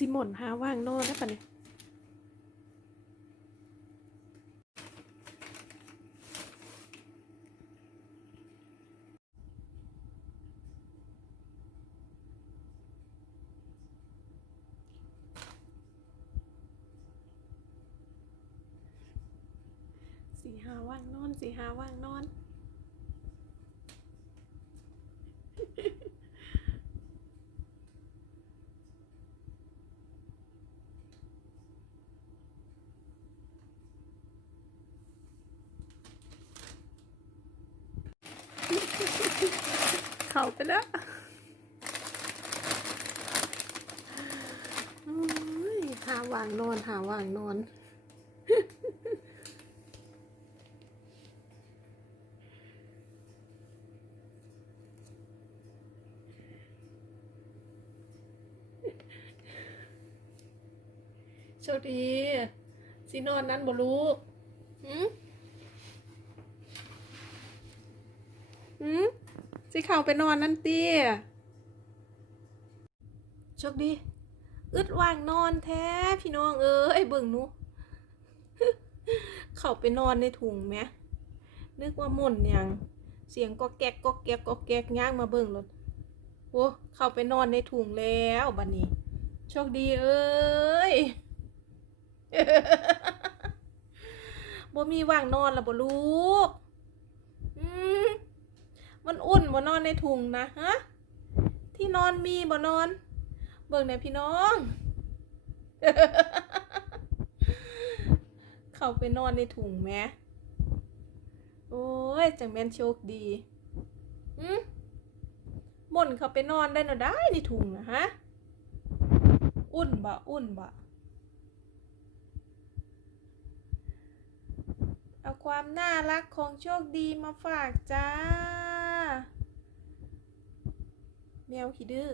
สิหม่นหาว่างนอนได้ปะเนี่ยสีหาว่างนอนสีหาว่างนอน เข้าไปแล้วโอ้ยหาว่างนอนหาว่างนอนโชคดีสินอนนั้นบ่ลูกหืมหืม สิเข้าไปนอนนั่นเตี้ยโชคดีอึดว่างนอนแท้พี่น้องเอ้ยเบิ่งนูเข้าไปนอนในถุงไหมนึกว่าหม่นยังเสียงก็แก๊กก็แก๊กก็แก๊กย่างมาเบิ่งรถโอ้เข้าไปนอนในถุงแล้วบัดนี้ โชคดีเอ้ยบ่มีว่างนอนล้วบ่ลูก อุ่นบ่นอนในถุงนะฮะที่นอนมีบ่นอน เบิ่งแหนพี่น้อง เขาไปนอนในถุงแหมโอ้ยจังแม่นโชคดีอืมม่นเขาไปนอนได้เนาะได้ในถุงนะฮะอุ่นบ่อุ่นบ่เอาความน่ารักของโชคดีมาฝากจ้า แมวขี้ดื้อ